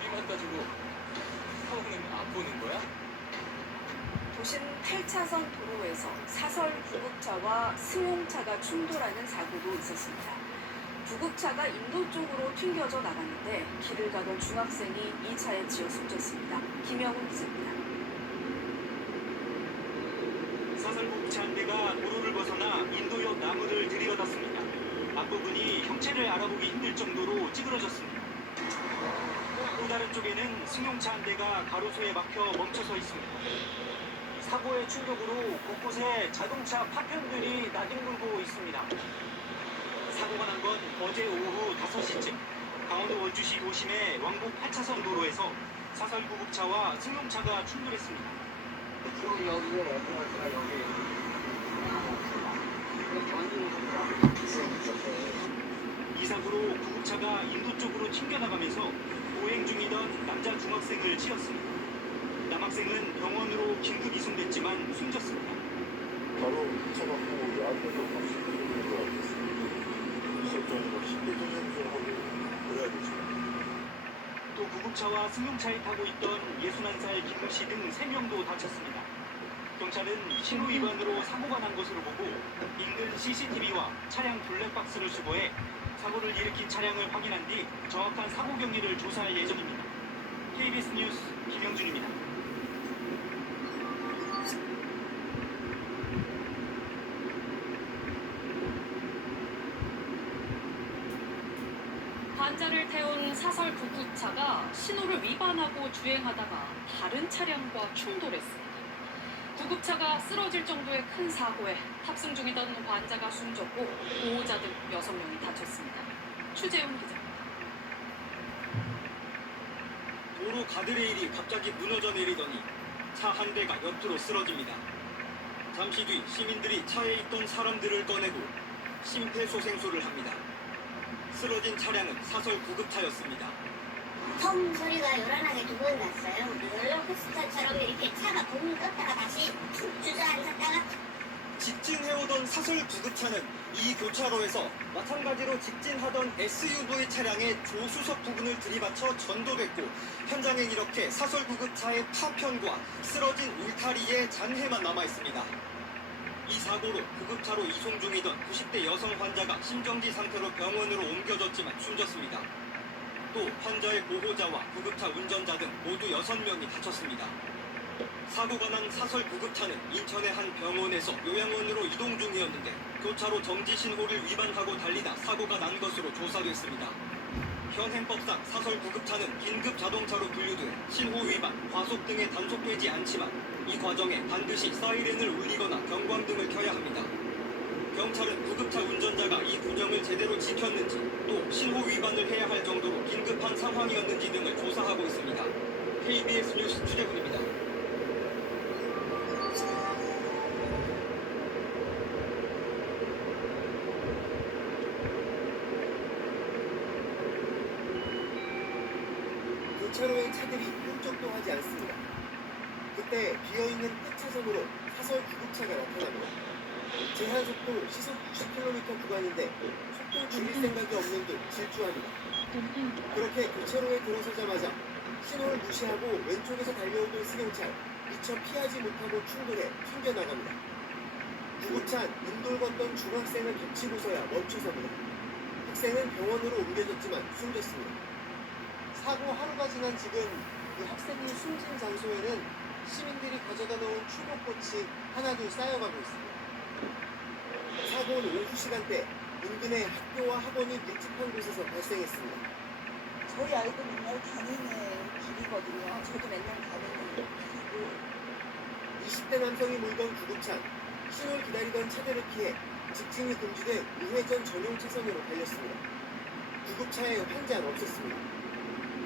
우리만 따지고 사고는 안 보는 거야? 도심 8차선 도로에서 사설 구급차와 승용차가 충돌하는 사고도 있었습니다. 구급차가 인도 쪽으로 튕겨져 나갔는데 길을 가던 중학생이 이 차에 치여 숨졌습니다. 김영훈 기자입니다. 사설 구급차 한 대가 도로를 벗어나 인도역 나무를 들이받았습니다. 앞부분이 형체를 알아보기 힘들 정도로 찌그러졌습니다. 또 다른 쪽에는 승용차 한 대가 가로수에 막혀 멈춰서 있습니다. 사고의 충격으로 곳곳에 자동차 파편들이 나뒹굴고 있습니다. 사고가 난 건 어제 오후 5시쯤 강원도 원주시 도심의 왕복 8차선 도로에서 사설 구급차와 승용차가 충돌했습니다. 지금 여기에 애플가 여기 이렇게 완전히 이 사고로 구급차가 인도 쪽으로 튕겨나가면서 보행 중이던 남자 중학생을 치었습니다. 남학생은 병원으로 긴급 이송됐지만 숨졌습니다. 바로 붙여갖고 야구도 같이 들어오는 거 같았어요. 있었던 심폐소생술하고 그래야 되죠. 또 구급차와 승용차에 타고 있던 61살 김씨 등 3명도 다쳤습니다. 경찰은 신호 위반으로 사고가 난 것으로 보고 인근 CCTV와 차량 블랙박스를 수거해 사고를 일으킨 차량을 확인한 뒤 정확한 사고 경위를 조사할 예정입니다. KBS 뉴스 김영준입니다. 환자를 태운 사설 구급차가 신호를 위반하고 주행하다가 다른 차량과 충돌했습니다. 구급차가 쓰러질 정도의 큰 사고에 탑승 중이던 환자가 숨졌고 보호자 등 6명이 다쳤습니다. 추재훈 기자. 도로 가드레일이 갑자기 무너져 내리더니 차 한 대가 옆으로 쓰러집니다. 잠시 뒤 시민들이 차에 있던 사람들을 꺼내고 심폐소생술을 합니다. 쓰러진 차량은 사설 구급차였습니다. 펑 소리가 요란하게 두 번 났어요. 롤러코스터처럼 이렇게 차가 붕 떴다가 다시 툭 주저앉았다가 직진해오던 사설 구급차는 이 교차로에서 마찬가지로 직진하던 SUV 차량의 조수석 부분을 들이받쳐 전도됐고 현장엔 이렇게 사설 구급차의 파편과 쓰러진 울타리의 잔해만 남아있습니다. 이 사고로 구급차로 이송 중이던 90대 여성 환자가 심정지 상태로 병원으로 옮겨졌지만 숨졌습니다. 또 환자의 보호자와 구급차 운전자 등 모두 6명이 다쳤습니다. 사고가 난 사설 구급차는 인천의 한 병원에서 요양원으로 이동 중이었는데 교차로 정지 신호를 위반하고 달리다 사고가 난 것으로 조사됐습니다. 현행법상 사설 구급차는 긴급 자동차로 분류돼 신호 위반, 과속 등에 단속되지 않지만 이 과정에 반드시 사이렌을 울리거나 경광등을 켜야 합니다. 경찰은 구급차 운전자가 이 규정을 제대로 지켰는지 또 신호 위반을 해야 할 정도로 긴급한 상황이었는지 등을 조사하고 있습니다. KBS 뉴스 추재훈입니다. 교차로에 차들이 꼼짝도 하지 않습니다. 그때 비어있는 끝차선으로 사설 구급차가 나타납니다. 제한속도 시속 90km 구간인데 속도 줄일 생각이 없는 듯 질주합니다. 그렇게 교차로에 들어서자마자 신호를 무시하고 왼쪽에서 달려오던 승용차 미처 피하지 못하고 충돌해 튕겨나갑니다. 구급차는 인도를 걷던 중학생을 겹치고서야 멈춰섭니다. 학생은 병원으로 옮겨졌지만 숨졌습니다. 사고 하루가 지난 지금 그 학생이 숨진 장소에는 시민들이 가져다 놓은 추모꽃이 하나둘 쌓여가고 있습니다. 사고는 오후 시간대 인근의 학교와 학원이 밀집한 곳에서 발생했습니다. 저희 아이도 맨날 다니는 길이거든요. 저도 맨날 다니는 길이고 20대 남성이 몰던 구급차, 신호를 기다리던 차들을 피해 직진이 금지된 우회전 전용 차선으로 달렸습니다. 구급차에 환자는 없었습니다.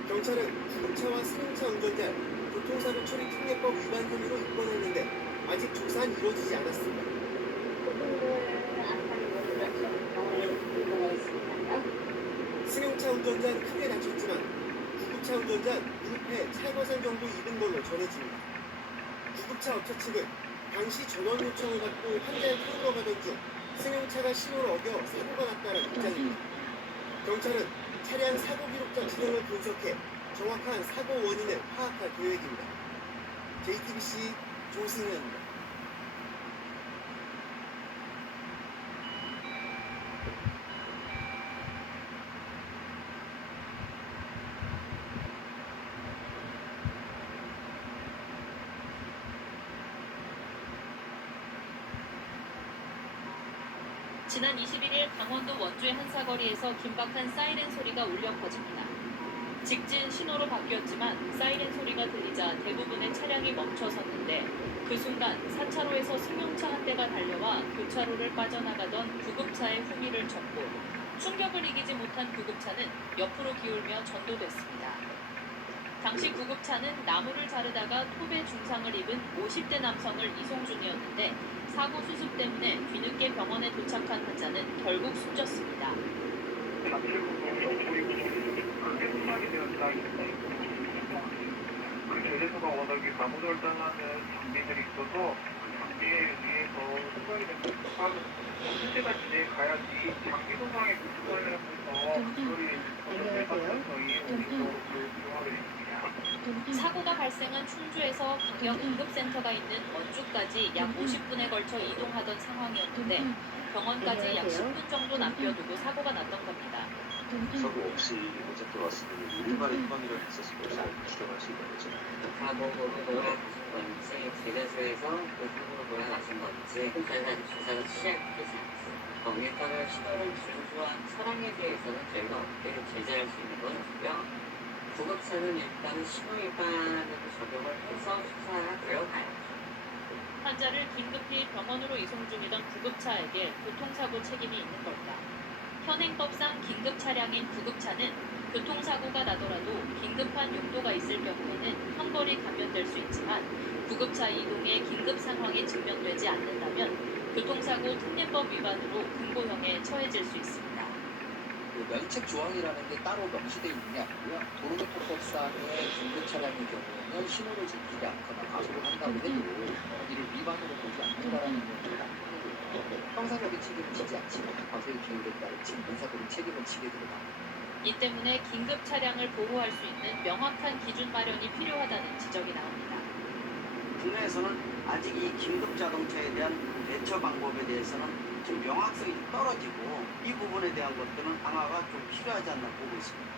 경찰은 구급차와 승용차 운전자 교통사고 처리 특례법 위반 혐의로 입건했는데 아직 조사는 이루어지지 않았습니다. 승용차 운전자는 크게 다쳤지만 구급차 운전자는 무릎에 찰과상 정도 입은 걸로 전해집니다. 구급차 업체 측은 당시 전원 요청을 받고 환자를 태우러 가던 중 승용차가 신호를 어겨 사고가 났다는 입장입니다. 경찰은 차량 사고 기록자 지령을 분석해 정확한 사고 원인을 파악할 계획입니다. JTBC 조승현입니다. 지난 21일 강원도 원주의 한 사거리에서 긴박한 사이렌 소리가 울려 퍼집니다. 직진 신호로 바뀌었지만 사이렌 소리가 들리자 대부분의 차량이 멈춰섰는데 그 순간 4차로에서 승용차 한 대가 달려와 교차로를 빠져나가던 구급차의 후미를 쳤고 충격을 이기지 못한 구급차는 옆으로 기울며 전도됐습니다. 당시 구급차는 나무를 자르다가 톱에 중상을 입은 50대 남성을 이송 중이었는데 사고 수습 때문에 뒤늦게 병원에 도착한 환자는 결국 숨졌습니다. 그 제재소가 워낙에 가무돌당하는 장비들이 있어서 그 장비에 의해서 손상이 된 것과 실제가 진행가야지 장비 손상에 부과를 하면서 그거를 저희 우리도 이용하게 됩니다. 사고가 발생한 충주에서 방역 응급센터가 있는 원주까지 약 50분에 걸쳐 이동하던 상황이었는데 병원까지 약 10분 정도 남겨두고 사고가 났던 겁니다. 사고 없이 어차피 왔으면 일반의 휴방이라도 있었을 것이라고 추정할 수 있는 거죠. 사고로 돌아가신 건지 제자소에서 그 사고로 돌아가신 건지 일단은 조사가 시작되지 않았어요. 일단은 신호를 준수한 차량에 대해서는 저희가 어떻게 제재할 수 있는 건 없고요. 구급차는 일단 신호 위반으로 적용을 해서 수사가 들어가요. 환자를 긴급히 병원으로 이송 중이던 구급차에게 교통사고 책임이 있는 걸까? 현행법상 긴급 차량인 구급차는 교통사고가 나더라도 긴급한 용도가 있을 경우에는 형벌이 감면될 수 있지만 구급차 이동에 긴급 상황이 증명되지 않는다면 교통사고 특례법 위반으로 금고형에 처해질 수 있습니다. 그 면책 조항이라는 게 따로 명시되어 있는 게 아니고요. 도로교통법상의 긴급 차량의 경우에는 신호를 지키지 않거나 과속을 한다고 해도 이를 위반으로 보지 않는다라는 경우를 남는 거고요. 형사적인 책임을 지지 않지만 과세의 기울에 따른 민사적인 책임을 지게 됩니다. 이 때문에 긴급 차량을 보호할 수 있는 명확한 기준 마련이 필요하다는 지적이 나옵니다. 국내에서는 아직 이 긴급 자동차에 대한 대처 방법에 대해서는 좀 명확성이 떨어지고 이 부분에 대한 것들은 강화가 좀 필요하지 않나 보고 있습니다.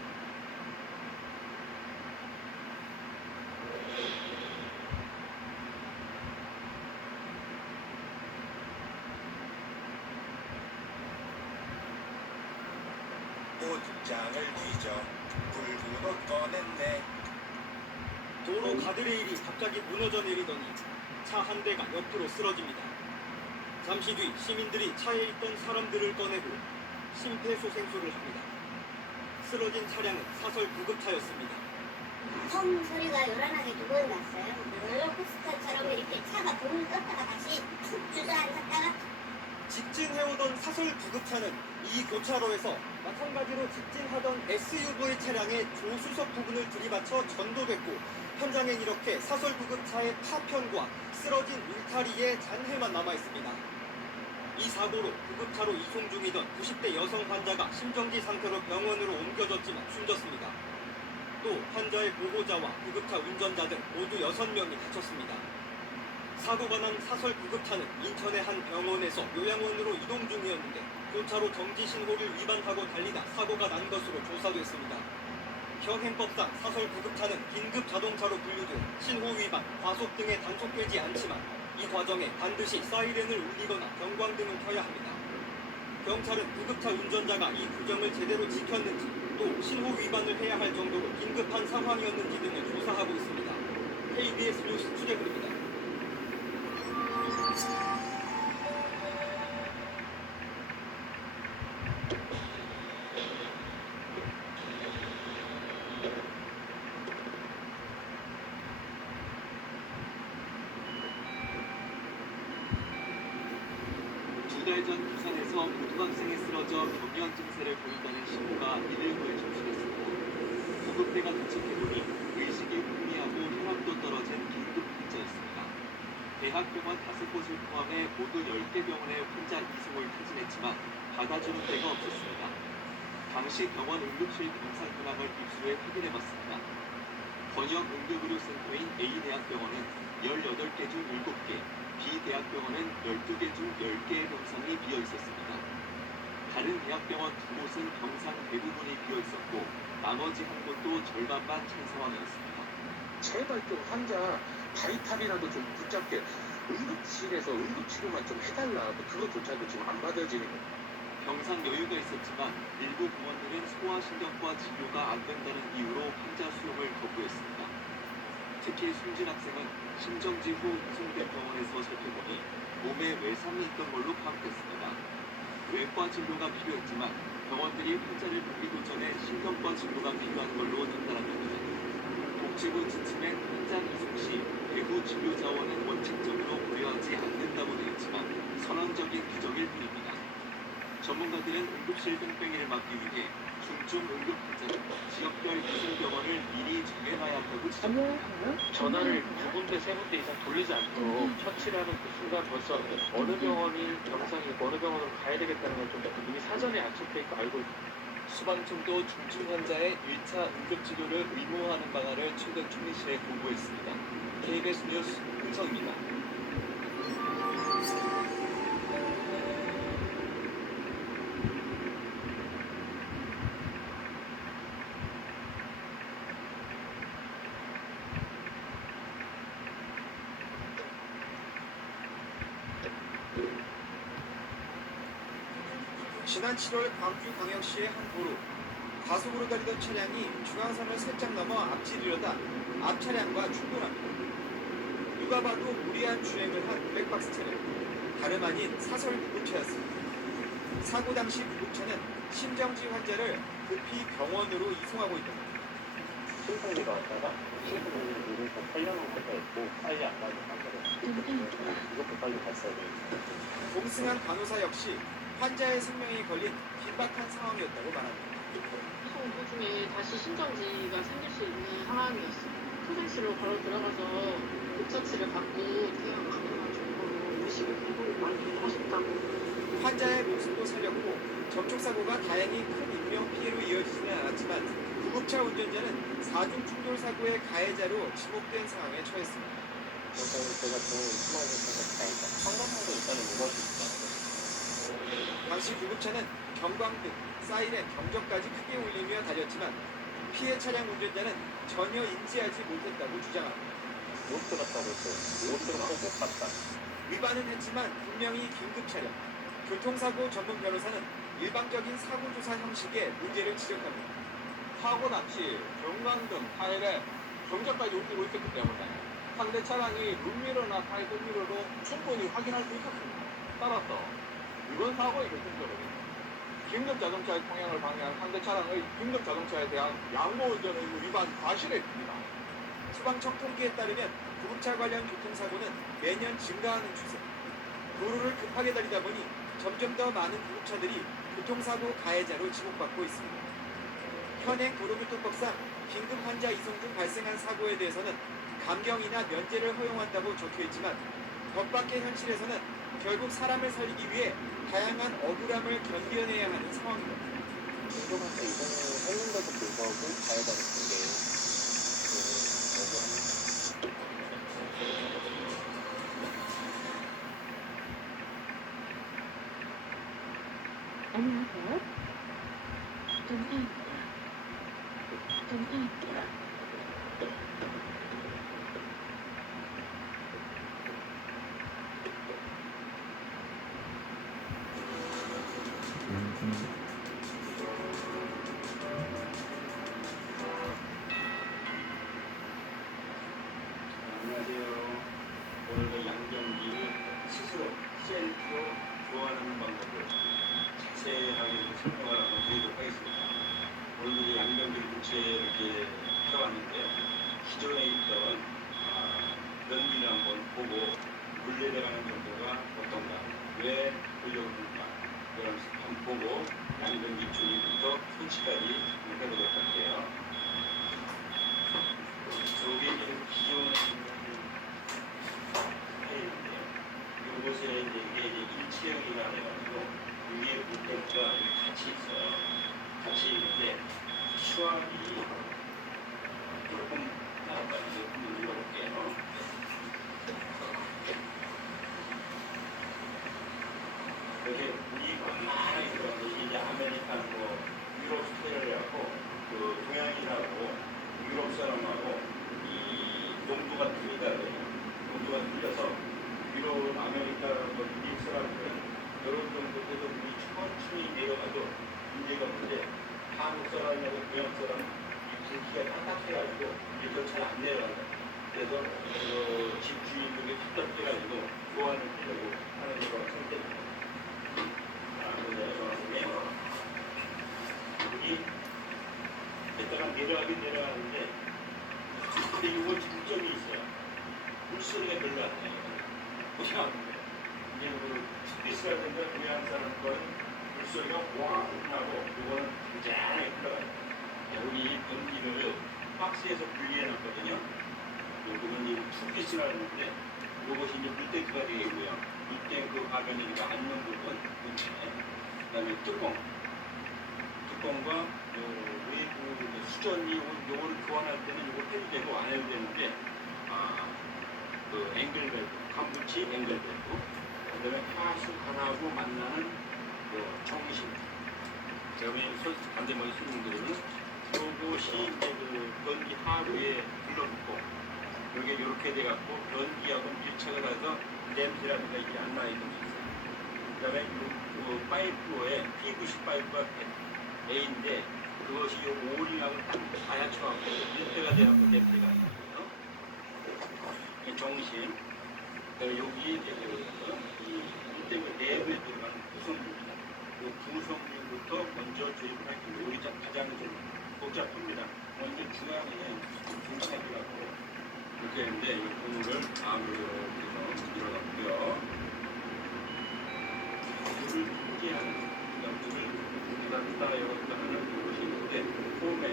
옷장을 뒤져 불구로 꺼냈네. 도로 가드레일이 갑자기 무너져 내리더니 차 한 대가 옆으로 쓰러집니다. 잠시 뒤 시민들이 차에 있던 사람들을 꺼내고 심폐소생술을 합니다. 쓰러진 차량은 사설 구급차였습니다. 펑 소리가 요란하게 두 번 났어요. 롤러코스터처럼 이렇게 차가 봉을 떴다가 다시 툭 주저앉았다가 직진해오던 사설 구급차는 이 교차로에서 마찬가지로 직진하던 SUV 차량의 조수석 부분을 들이받쳐 전도됐고 현장엔 이렇게 사설 구급차의 파편과 쓰러진 울타리의 잔해만 남아있습니다. 이 사고로 구급차로 이송 중이던 90대 여성 환자가 심정지 상태로 병원으로 옮겨졌지만 숨졌습니다. 또 환자의 보호자와 구급차 운전자 등 모두 6명이 다쳤습니다. 사고가 난 사설 구급차는 인천의 한 병원에서 요양원으로 이동 중이었는데 교차로 정지 신호를 위반하고 달리다 사고가 난 것으로 조사됐습니다. 현행법상 사설 구급차는 긴급 자동차로 분류돼 신호 위반, 과속 등에 단속되지 않지만 이 과정에 반드시 사이렌을 울리거나 경광등을 켜야 합니다. 경찰은 구급차 운전자가 이 규정을 제대로 지켰는지 또 신호 위반을 해야 할 정도로 긴급한 상황이었는지 등을 조사하고 있습니다. KBS 뉴스 추재근입니다. 두 달 전 부산에서 고등학생이 쓰러져 경련 증세를 보인다는 신고가 119에 접수됐습니다. 구급대가 도착해보니 의식이 혼미하고 혈압도 떨어진 긴급 환자였습니다. 대학병원 5곳을 포함해 모두 10개 병원에 환자 이송을 추진했지만 받아주는 데가 없었습니다. 당시 병원 응급실 병상 근황을 입수해 확인해봤습니다. 번역 응급의료센터인 A대학병원은 18개 중 7개, B대학병원은 12개 중 10개의 병상이 비어 있었습니다. 다른 대학병원 2곳은 병상 대부분이 비어 있었고 나머지 한 곳도 절반만 찬 상황이었습니다. 제발 좀 환자 바이탈이라도 좀 붙잡게 응급실에서 응급치료만 좀 해달라. 그것조차도 지금 안 받아지는 거예요. 병상 여유가 있었지만 일부 병원들은 소아신경과 진료가 안 된다는 이유로 환자 수용을 거부했습니다. 특히 숨진 학생은 심정지 후 이송된 병원에서 살펴보니 몸에 외상이 있던 걸로 파악됐습니다. 외과 진료가 필요했지만 병원들이 환자를 보기도 전에 신경과 진료가 필요한 걸로 판단하였는데 복지부 지침엔 환자 이송 시 배후 진료 자원은 원칙적으로 고려하지 않는다고 되어 있지만 선언적인 규정일 뿐입니다. 전문가들은 응급실 뺑뺑이를 막기 위해 중증 응급 환자는 지역별 이송병원을 미리 정해놔야 한다고 지적합니다. 전화를 두 군데, 세 군데 이상 돌리지 않도록 처치를 하는 그 순간 벌써 어느 병원이 병상이고 어느 병원으로 가야 되겠다는 걸 좀 이미 사전에 약속돼 있고 알고 있고. 소방청도 중증 환자의 1차 응급치료를 의무화하는 방안을 최근 총리실에 공고했습니다. KBS 뉴스 홍성입니다. 지난 7월 광주광역시의 한 도로 과속으로 달리던 차량이 중앙선을 살짝 넘어 앞지르려다 앞 차량과 충돌합니다. 누가 봐도 무리한 주행을 한 블랙박스 차량, 다름 아닌 사설 구급차였습니다. 사고 당시 구급차는 심정지 환자를 급히 병원으로 이송하고 있던 겁니다. 신성리가 왔다가 신성리 누르고 살려놓은 것도 있고 빨리 안 가는 환자를 이것도 빨리 갔어야 돼요. 동승한 간호사 역시 환자의 생명이 걸린 긴박한 상황이었다고 말합니다. 이송 도중에 다시 심정지가 생길 수 있는 상황이었어요. 소생실로 바로 들어가서 목처치를 받고 대형 카메라 정보로 의식을 회복을 많이 하셨다고. 환자의 목숨도 살렸고 접촉사고가 다행히 큰 인명피해로 이어지지는 않았지만 구급차 운전자는 4중 충돌 사고의 가해자로 지목된 상황에 처했습니다. 그래서 제가 좀 심하게 생각하니까 상관상도 일단은 무너질 수 있다. 당시 구급차는 경광등, 사이렌, 경적까지 크게 울리며 달렸지만 피해 차량 운전자는 전혀 인지하지 못했다고 주장합니다. 못 들었다고 했어요. 못 들어서 못 봤다. 위반은 했지만 분명히 긴급 차량. 교통사고 전문 변호사는 일방적인 사고조사 형식에 문제를 지적합니다. 사고 당시 경광등, 타일에 경적까지 울리고 있었기 때문에 상대 차량이 룸미러나 사이드미러로 충분히 확인할 수 있었습니다. 따라서 이번 사고의 결정적으로 긴급자동차의 통행을 방해한 상대 차량의 긴급자동차에 대한 양보운전 의무 위반 과실에 있습니다. 소방청 통계에 따르면 구급차 관련 교통사고는 매년 증가하는 추세. 도로를 급하게 달리다 보니 점점 더 많은 구급차들이 교통사고 가해자로 지목받고 있습니다. 현행 도로교통법상 긴급 환자 이송 중 발생한 사고에 대해서는 감경이나 면제를 허용한다고 적혀있지만 법밖의 현실에서는 결국 사람을 살리기 위해 다양한 억울함을 견뎌내야 하는 상황입니다. 운동한테 이동을 했는데도 불구하고 가해자를 본게 안녕하세요. 전화입니다. 전화입니다. 안녕하세요. 오늘도 양경진이 스스로 셀프로 교환하는 방법을 자세하게 설명을 한번 드리도록 하겠습니다. 오늘도 양경진 부채를 이렇게 펴왔는데요. 기존에 있던 연기를 한번 보고 물레대가는 정도가 어떤가, 왜 돌려오는가, 그걸 한번 보고 양경진 주기부터 손치까지 해보도록 할게요. 저게 기존에 이곳에 이게 일체형이라 해가지고 위에 물결과 같이 있어요. 같이 있는데 수압이 조금 나왔다는 걸 한번 읽어볼게요. 여기 우리 만만하게 들어가서 이제 아메리칸 뭐 유럽 스타일하고 그 동양인하고 유럽 사람하고 이 농도가 틀리다고요. 농도가 틀려서 유럽 아메리카 뭐 미국 사람들은 여러 정도 돼도 우리 천천히 내려가도 문제가 없는데 한국 사람하고 동양 사람 이 굵기가 딱딱해가지고 이걸 잘 안 내려간다. 그래서 집주인들이 답답해가지고 교환을 하려고 하는 거라고 생각합니다. 여기 일단 내려가는데 근데 이거 장점이 있어요. 물소리가 별로 안 나요. 그냥 이제 그 스피스라든가 동양 사람 거는 물소리가 왕 나고 이거는 굉장히 흘러가요. 우리 변기를 박스에서 분리해놨거든요. 요거는 이 투피스라는 건데 요것이 이제 물탱크가 되겠고요. 물탱크 가변이니까 앉는 부분 그다음에 뚜껑과 외부 수전이 요거를 교환할 때는 요걸 해도 되고 안 해도 되는데 그 앵글벨트, 캄부치 앵글벨트 그다음에 하수관하고 만나는 정신 그다음에 반대머리 손님들은 요것이 이제 그 변기 하부에 둘러붙고 여기 이렇게 돼갖고 변기하고 밀착을 해서 냄새라든가 이게 안 나게 좀 있어요. 그다음에 그 파이프에 PVC 파이프가 A인데 그것이 요 오링하고 딱 닿아쳐갖고 밀대가 돼갖고 냄새가 있거든요. 이 정신 여기 이제 이 밀대가 내부에 들어가는 구성물입니다. 이 구성물부터 먼저 조립을 할게요. 여기 가장 좀 복잡합니다. 먼저 중앙에 중간하기라고 이렇게 했는데 이 고무를 암으로 해서 들어갔고요. 물을 붓게 하는 물을 닫다 열었다 하는 것이 있는데 폼에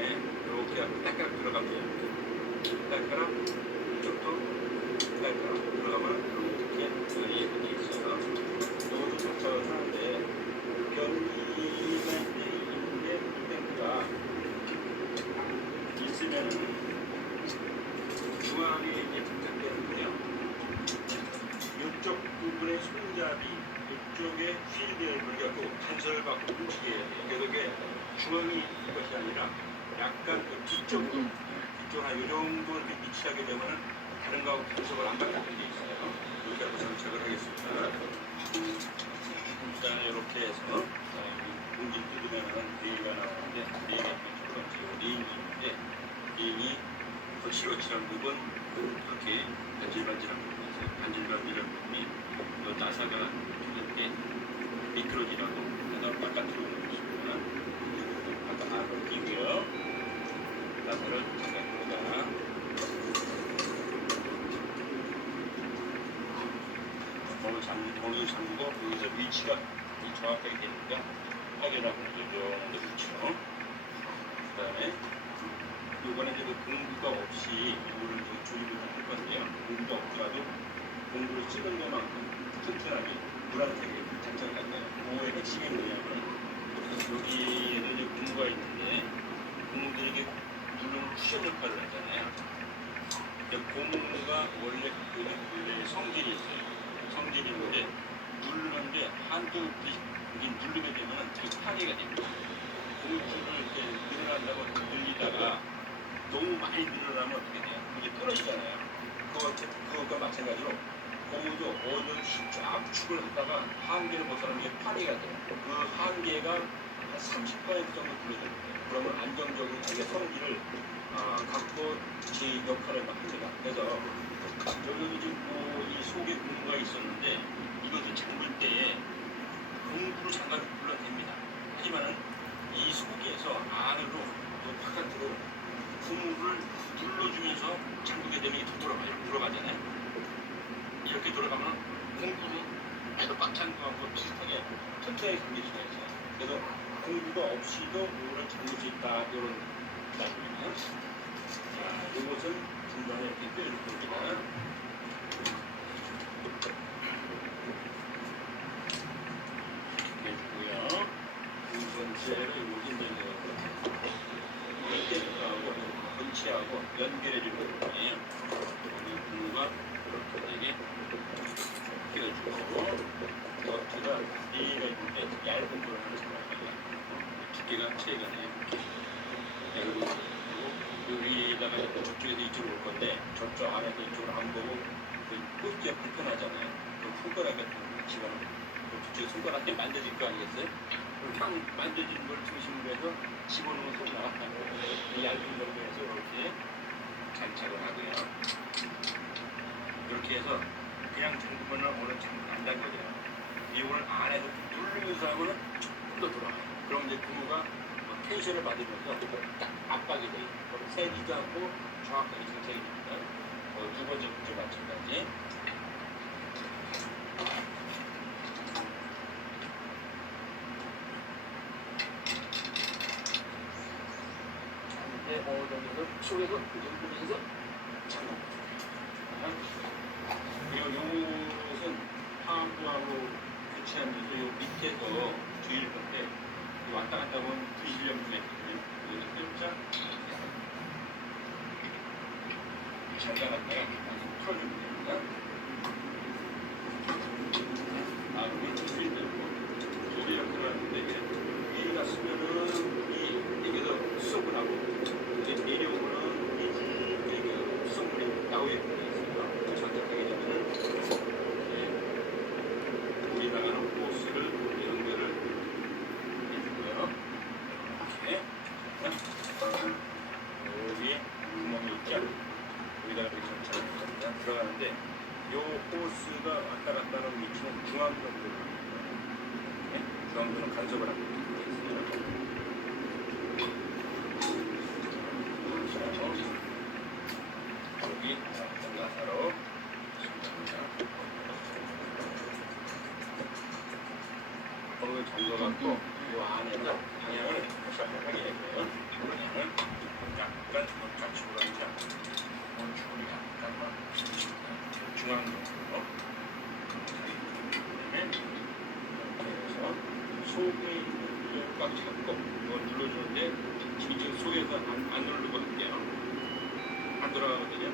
이렇게 딱딱 들어가면 딱딱 이쪽도 딱딱 들어가면 이렇게 이렇게 있어요. 이것도 작작을 하는데 변기가 있는데 물탱크가 있으면 중앙에 이제 부착되는군요. 이쪽 부분의 손잡이, 이쪽에 휠을 물려고 간섭을 받고 움직여야 돼요. 그래서 그게 중앙이 있는 것이 아니라 약간 그 뒤쪽으로, 뒤쪽 한 이 정도 이렇게 위치하게 되면 다른 거하고 간섭을 안 받게 돼 있어요. 이렇게 하고 장착을 하겠습니다. 일단 이렇게 해서 공기 뜯으면 레일가 나오는데 레일이 첫 번째 레일이 있는데 레일이 거칠거칠한 부분 이렇게 반질반질한 부분이 있어요. 반질반질한 부분이 이 나사가 이렇게 미끄러지라고 해서 바깥으로 오는 것입니다. 바깥 안으로 끼고요. 나사를 바깥으로다가 거기서 잠그고 여기서 위치가 정확하게 되니까 확인하고 이 정도 위치로 그 다음에 이번에 이제 공구가 없이 이거를 조립을 할 건데요. 공구가 없더라도 공구를 찍은 것만큼 튼튼하게 노란색에 장착을 할 거예요. 그거의 핵심이 뭐냐면 여기에는 이제 공구가 있는데 공구들이 이게 누르는 쿠션 역할을 하잖아요. 고무가 원래 갖고 있는 원래 성질이 있어요. 성질이 있는데 누르는데 한두 여기 누르게 되면 되게 파괴가 됩니다. 고무줄을 이렇게 늘어난다고 늘리다가 너무 많이 늘어나면 어떻게 돼요? 이게 끊어지잖아요. 그것과 마찬가지로 고무도 어느 압축을 하다가 한계를 벗어나는 게 파괴가 돼요. 그 한계가 한 30% 정도 줄어들어요. 그러면 안정적으로 자기 성질을 갖고 제 역할을 합니다. 그래서 여기 지금 이 속에 공구가 있었는데 이것을 잠글 때에 공구로 장갑을 물론 됩니다. 하지만은 이 속에서 안으로 또 바깥으로 고무를 눌러주면서 잠그게 되면 이렇게 들어가잖아요. 이렇게 들어가면 공구로 아주 막창구하고 비슷하게 튼튼하게 잠길 수가 있어요. 그래서 공구가 없이도 이거를 잠글 수 있다 이런 말입니다. 자, 이것은 중간에 이렇게 껴줄 겁니다. 해주고요. 두 번째는 여기 있는 거 땡크하고 건치하고 연결해주는 부분이에요. 여기 고무가 이렇게 되게 끼워주고 너트가 네가 있는데 얇은 걸 하는 거예요. 두께가 3개네요. 그리고 여기다가 저쪽에서 이쪽으로 올 건데 저쪽 안에서 이쪽으로 안 보고 꽂기가 불편하잖아요. 그럼 손가락 같은 거 집어넣고 저쪽 손가락에 만져질 거 아니겠어요? 그럼 만져지는 걸 중심으로 해서 집어넣으면 쏙 나가요. 이 얇은 정도에서 이렇게 장착을 하고요. 이렇게 해서 그냥 잠그면 오늘 잠금 안 잠거든요. 이거를 안에서 누르면서 하고는 좀 더 돌아가요. 그럼 이제 부모가 텐션을 받으면서 딱 압박이 돼요. 세지도 않고 정확하게 장착이 됩니다. 두 번째 문제 마찬가지. 이제 어느 정도 속에서 누르면서 잠궈. 그리고 요것은 파암부하고 교체하면서 요 밑에서 주의를 건데 왔다 갔다 보면 부실염수가 있거든요. 이것도 살짝 잠가놨다가 다시 풀어주면 됩니다. 그러면 풀리고 부실염수가 있는데 위에 갔으면은 이게 수속을 하고 이게 내려오면은 이게 수속물이 나오게 장착하게 되면은 물이 나가는 호스를 연결을 해주고요. 이렇게 여기 구멍이 있죠? 여기다가 이렇게 장착을 들어가는데 이 호스가 왔다 갔다 하는 위치는 중앙정도를 중앙정도는 간섭을 하고 있어요. 여기 나사로 거기에 잠궈갖고 이 안에서 방향을 하게 되고요. 방향을 약간 좌측으로 하지 않고 우측으로 약간만 중앙으로 그다음에 이렇게 해서 속에 꽉 잡고 이걸 눌러주는데 이쪽 속에서 안 누르고 할게요. 안 돌아가거든요.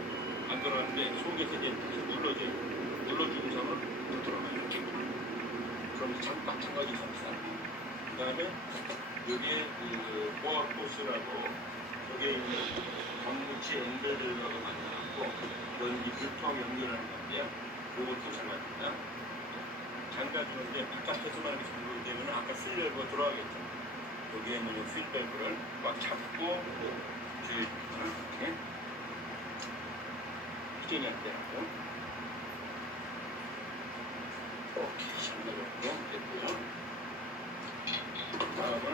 안 돌아가는데 속에서 이제 눌러줘요. 눌러주는 상으로 돌아가요. 그럼 마찬가지 삽시다. 그 다음에 여기에 그 보아 코스라고 여기에 있는 전무치 엠베드하고 만나갖고 이건 이 불통 연결하는 건데요. 그것도 장갑입니다. 장갑이는데 바깥에서만 이렇게 잠그게 되면 아까 슬려고 돌아가겠죠. 여기에 있는 휠밸브를 꽉 잡고 이렇게 피딩이 안 되고 이렇게 잠궈놓고 됐고요. 다음은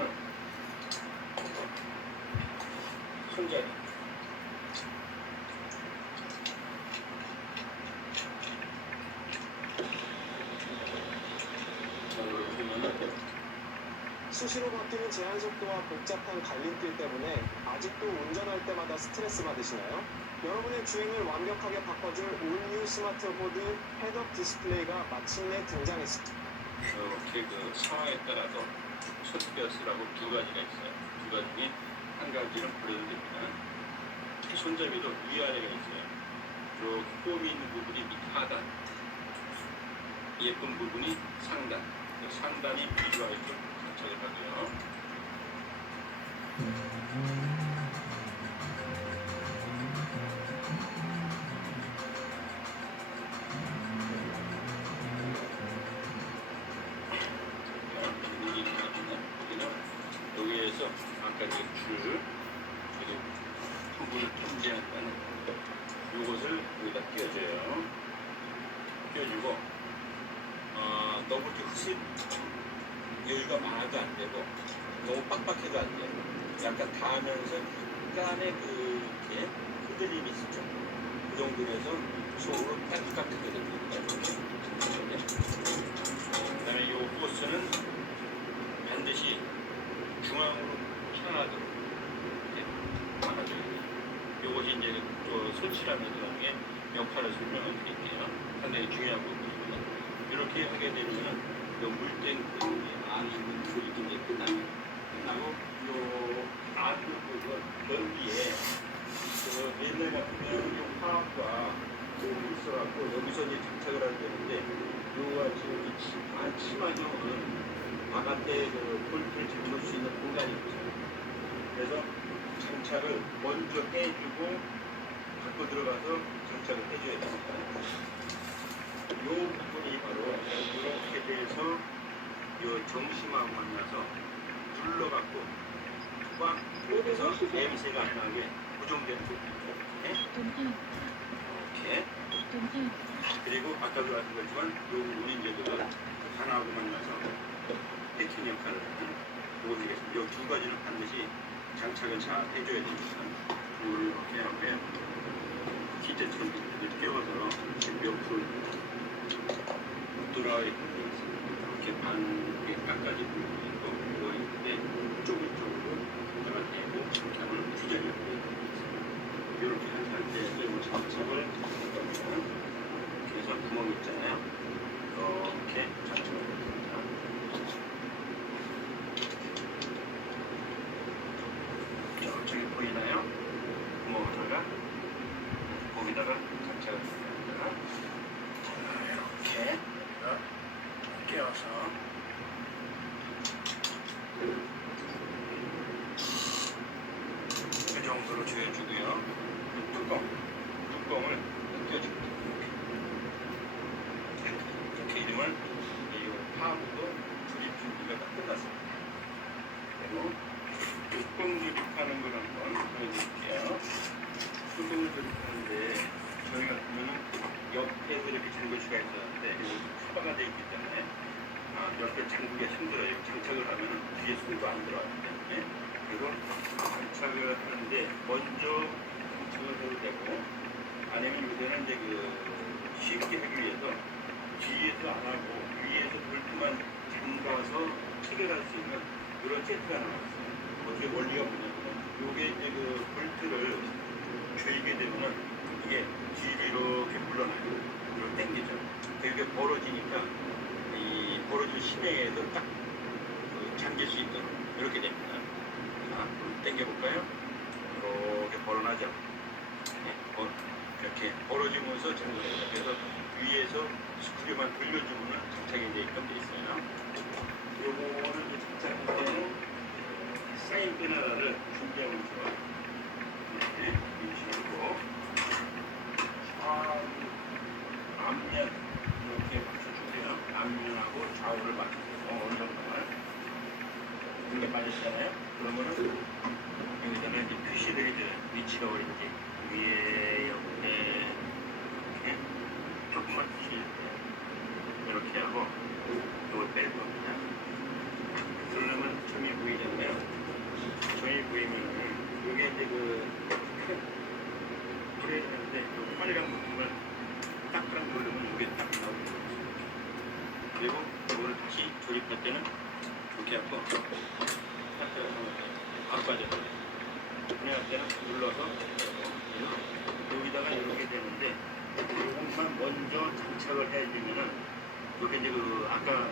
손잡이. 수시로 바뀌는 제한 속도와 복잡한 갈림길 때문에 아직도 운전할 때마다 스트레스 받으시나요? 여러분의 주행을 완벽하게 바꿔줄 올뉴 스마트 보드 헤드업 디스플레이가 마침내 등장했습니다. 이렇게 그 상황에 따라서 손뼈스라고 두 가지가 있어요. 두 가지 중에 한 가지는 버려도 됩니다. 손잡이도 위아래가 있어요. 저 홈이 있는 부분이 밑 하단, 예쁜 부분이 상단. 상단이 비주얼이 좀 장착을 하고요. 여기에서 아까 그 줄, 통부를 통제한다는 요것을 여기다 끼워줘요. 끼워주고 너무 이렇게 흐릿 여유가 많아도 안 되고 너무 빡빡해도 안 돼요. 약간 닿으면서 약간의 그 이렇게 흔들림이 있죠. 그 정도로 해서 속으로 따뜻하게 됩니다. 그 다음에 이 호스는 반드시 중앙으로 향하도록 이렇게 막아줘야 돼요. 이것이 이제 설치라는 나중에 역할을 설명을 드릴게요. 상당히 중요한 부분이거든요. 이렇게 하게 되면 물땡 부분이 안에 있는 불이 이제 끝나고 요 안쪽 부분 넓이에 그 옛날 같으면 이 화학과 홈이 있어갖고 여기서 이제 장착을 하게 되는데 요가 지금 안치마형은 바깥에 그 볼트를 집어넣을 수 있는 공간이 있죠. 그래서 장착을 먼저 해주고 갖고 들어가서 장착을 해줘야 됩니다. 요 부분이 바로 이렇게 돼서 요 정심하고 만나서 눌러갖고 꽉 해서 냄새가 안 나게 고정되는 부분이에요. 이렇게. 그리고 아까도 말씀드렸지만 요 부분이 이제 그 하나하고 만나서 패킹 역할을 하는 부분이겠습니다. 이 두 가지는 반드시 장착을 잘 해줘야 됩니다. 이거를 이렇게 앞에 기체처럼 끼워서 옆으로 돌아와 있고 이렇게 반개 깎아진 부분이 있고 이거 있는데 쪽으로 갖다가 대고 이렇게 하면 규정이 됩니다. 이렇게 한 상태에서 이 장착을 이렇게 해서 구멍 있잖아요. 이렇게 장착을 합니다. 저기 보이나요? 구멍 하나가 거기다가 장착을 합니다. 이렇게 끼워서 그 정도로 조여주고요. 뚜껑을 껴줍니다. 이렇게 이러면 이 파하고 조립 준비가 다 끝났습니다. 그리고 뚜껑 조립하는 걸 한번 보여드릴게요. 뚜껑을 조립하는데 저희가 보면은 옆에서 이렇게 잠글수가 있었는데 이거 커버가 되어 있기 때문에 옆에 잠그기가 힘들어요. 장착을 하면은 뒤에 손도 안 들어가기 때문에 그래서 장착을 하는데 먼저 장착을 해도 되고 아니면 요새는 이제 그 쉽게 하기 위해서 뒤에서 안 하고 위에서 볼트만 잠가서 체결할 수 있는 이런 세트가 나왔어요. 어떻게 원리가 뭐냐면 요게 이제 그 볼트를 조이게 되면은 이게 뒤로 이렇게 물러나요. 이렇게 당기죠. 이게 벌어지니까 이 벌어진 심해에서 딱 잠길 수 있도록 이렇게 됩니다. 자, 당겨볼까요? 이렇게 벌어나죠. 네, 이렇게 벌어지면서 잠겨요. 그래서 위에서 스크류만 돌려주면 장착이 되게끔 돼 있어요. 요거는 이제 장착할 때는 사인 페나를 준비하면서 네, 위치하고 앞면 이렇게 맞춰주세요. 앞면하고 좌우를 맞춰서 어느 정도만 이렇게 맞으시잖아요. 그러면은 여기다가 이제 표시를 해줘요. 위치가 어딘지 위에 옆에 이렇게 조금만 표시해주세요. 이렇게 하고 이걸 뺄 겁니다. 그러려면 점이 보이잖아요. 점이 보이면은 이게 이제 그 브레이크인데 이 활이랑 부품을 딱딱 누르면 이게 딱 나오게 됩니다. 그리고 이거를 다시 조립할 때는 이렇게 하고 상태가 바로 빠져요. 분해할 때는 눌러서 여기다가 이렇게 되는데 이것만 먼저 장착을 해주면은 이렇게 이제 그 아까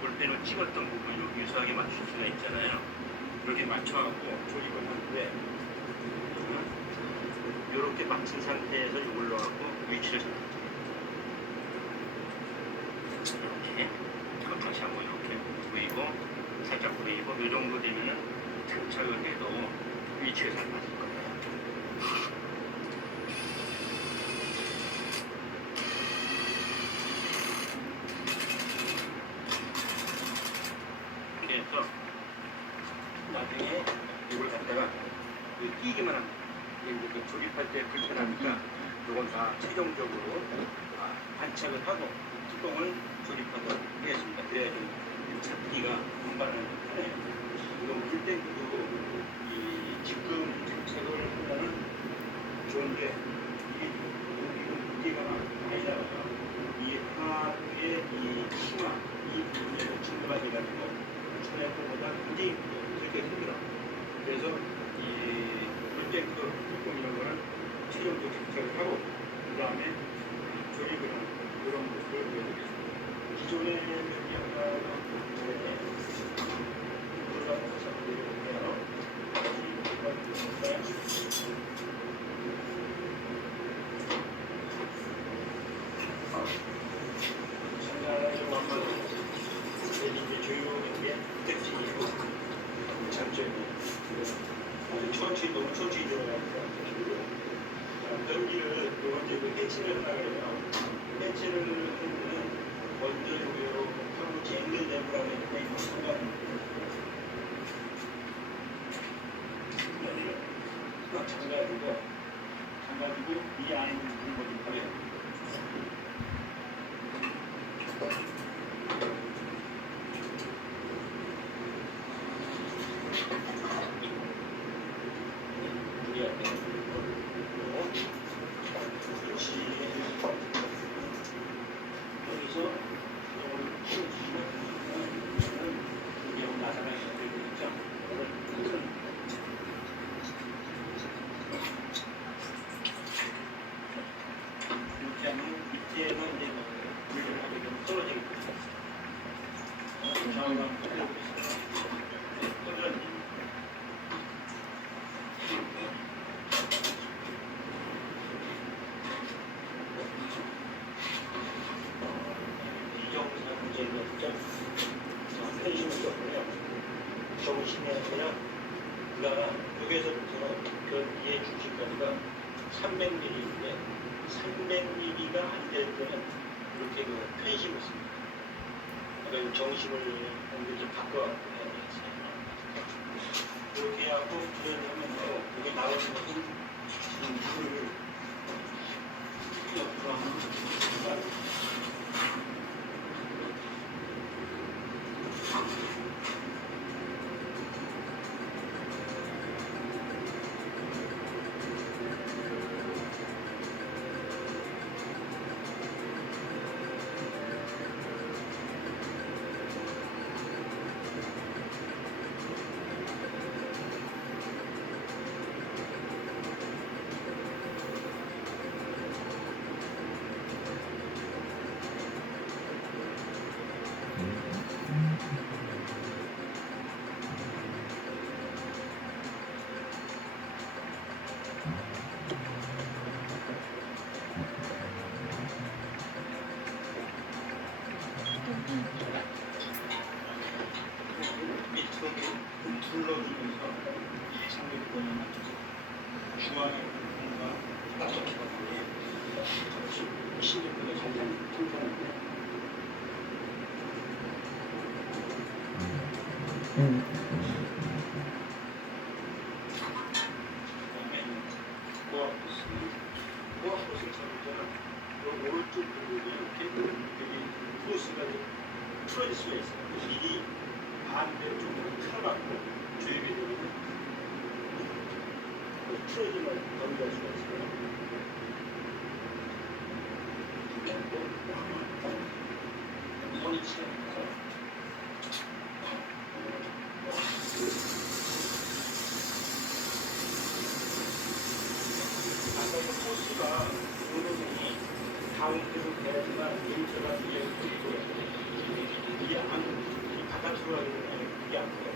볼 때는 찍었던 부분 이렇게 유사하게 맞출 수가 있잖아요. 이렇게 맞춰갖고 조립을 한 후에 이렇게 맞춘 상태에서 이걸 넣어갖고 위치를 잡아줘요. 이렇게 다시 한번 이렇게 보이고 살짝 보이고 이 정도 되면은 장착을 해도 위치가 잘 맞을 거예요. 그래서 나중에 이걸 갖다가 끼기만 합니다. 이제 그 조립할 때 불편하니까 이건 다 최종적으로 반착을 하고 뚜껑을 조립하도록 하겠습니다. 그래야 좀 잡기가 금방은 편해요. 이거 물탱크도 이 지금 장착을 하면은 좋은데 이게 무게가 많이 나가서 이 하부의 이 치마 이 부분에 증가가 돼가지고 차량보다 굉장히 되게 힘들어. 그래서 이 물탱크 뚜껑 이런 거는 최종적으로 장착을 하고 그 다음에 조립을 하는 이런 모습을 보여드리겠습니다. 기존에 여기 아까 천천히 너무 천천히 들어가니까 변기를 이제 그 해체를 하려면 해체를 하려면 먼저 여기로 하고 쟁글 댐이라고 했는데 이거 장가지고 이 안에 있는 물을 좀 버려요. 정신이 아니라 우리가 여기에서부터 변기의 중심까지가 300mm인데 300mm가 안 될 때는 이렇게 그 편심을 씁니다. 그러니까 정심을 좀 바꿔갖고 해야 되겠어요. 이렇게 하고 그러면서 여기 나오는 것은 지금 물을 옆으로 하면 둘러주면서 이 상대권을 맞춰서 중앙에 뭔가 딱딱해가 보니 신경들의 가장 통편한데 그다음에 고압부스 잡을 때는 오른쪽 부분이 이렇게 여기 부스가 틀어질 수가 있어요. 이 반대쪽으로 틀어갖고 주입이 되면 틀어지면 넘겨갈 수가 있어요. 손이 치면서 아까 그 호스가 부분이 가운데로 돼야지만 일처가 이게 이게 안 바깥으로 가기 때문에 이게 안 돼요.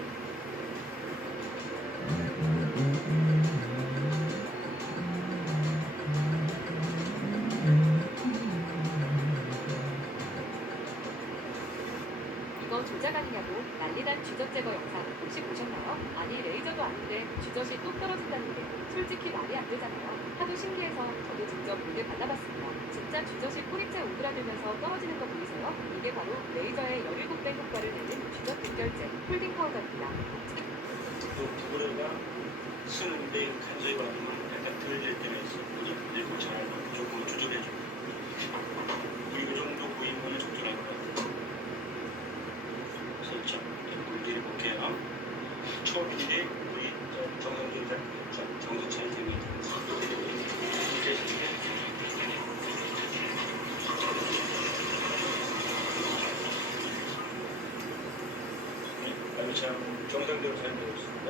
이거 조작 아니냐고 난리난 쥐젖 제거 영상 혹시 보셨나요? 아니 레이저도 아닌데 쥐젖이 뚝 떨어진다는 게 솔직히 말이 안 되잖아요. 하도 신기해서 저도 직접 물에 발라봤습니다. 진짜 쥐젖이 뿌리째 오그라들면서 떨어지는 거 보이세요? 이게 바로 레이저의 17배 효과를 내는 쥐젖 등결제 홀딩 파우더입니다. 또 두부레가 쓰는데 간소히 받으면 약간 덜 될 때가 있어. 그리고 잘 조금 조절해줘. 그리고 이 정도 보이면 조절할 거야. 살짝 물들이 볼게요. 처음인데 우리 정상적인 정수찬이 되고 있는 아주 참 정상대로 잘 되고 있습니다.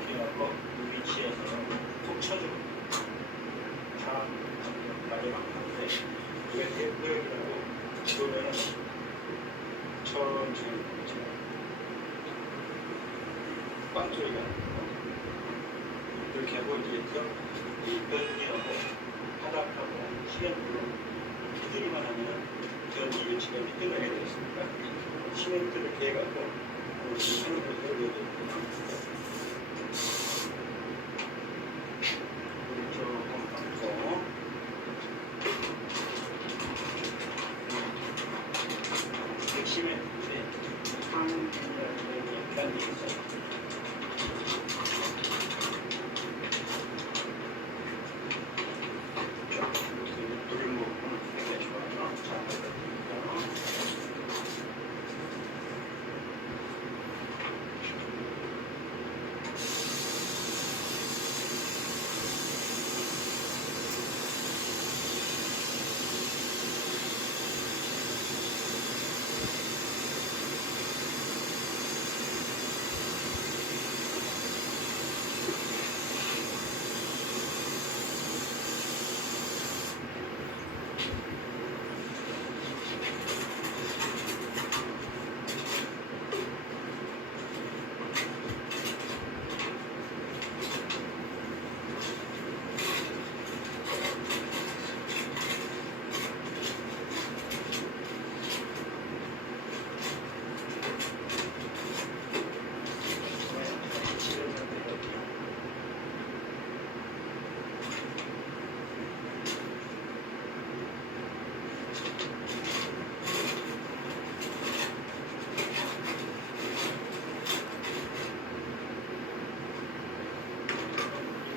이렇게 하고 이 위치에서 톡 쳐주고 다 마지막 한데 이게 대구역이라고 그러면 천천히 빵 소리가 이렇게 하고 이제 이 변기하고 바닥하고 시간으로 두드리만 하면 변기 위치가 삐뚤어지게 되어 있습니다. 시멘트를 개갖고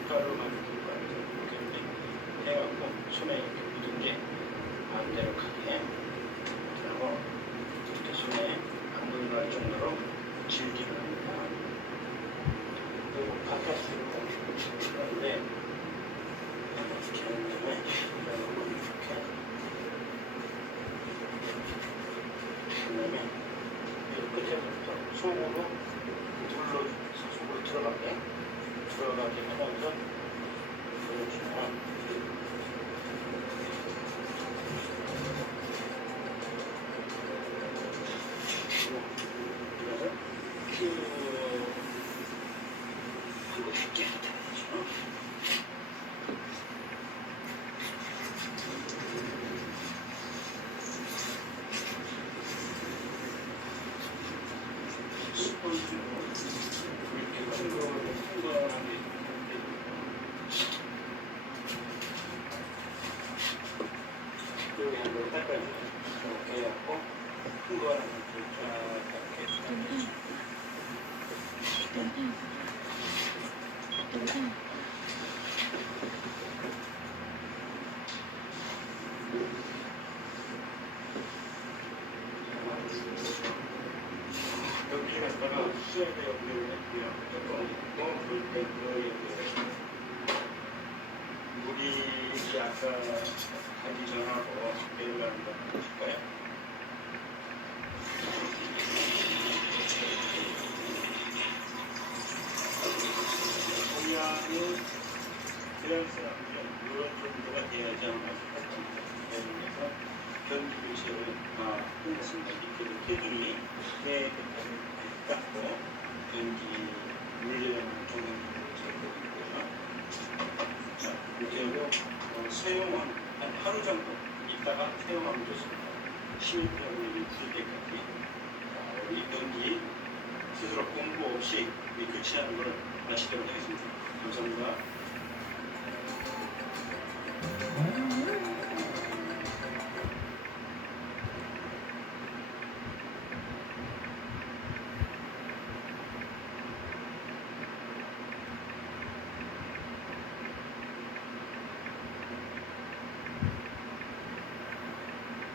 밀가루 많이 들고 이렇게 해갖고 손에 이렇게 묻은 게 반대로 가게 하고 이렇게 손에 안 들어갈 정도로 질기를 합니다. 그리고 바깥으로 그런데 이렇게 한 다음에 이렇게 한 다음에 이 끝에부터 속으로 눌러주면서 속으로 들어가게 하면서 보여주면 그래서 하고 쉽게 되죠. 이렇게 큰 거랑 여기 한번 닦아주세요. 이렇게 해갖고 큰 거랑 이렇게 여기 갔다가 수액에 연결을 했고요. 또 물때 연결을 물이 아까 가기 전하고 내려가는 거 보실까요? 모양이 자연스럽게 이런 정도가 돼야지 아마 그래서 변기 교체를 다 끝냈습니다. 이렇게 테두리 깨끗하게 닦고 변기 물려는 정도 이제로 사용은 한 하루 정도 있다가 사용하면 좋습니다. 시멘트하고 풀 때까지 이 변기 스스로 공부 없이 교체하는 걸 마치도록 하겠습니다. 감사합니다.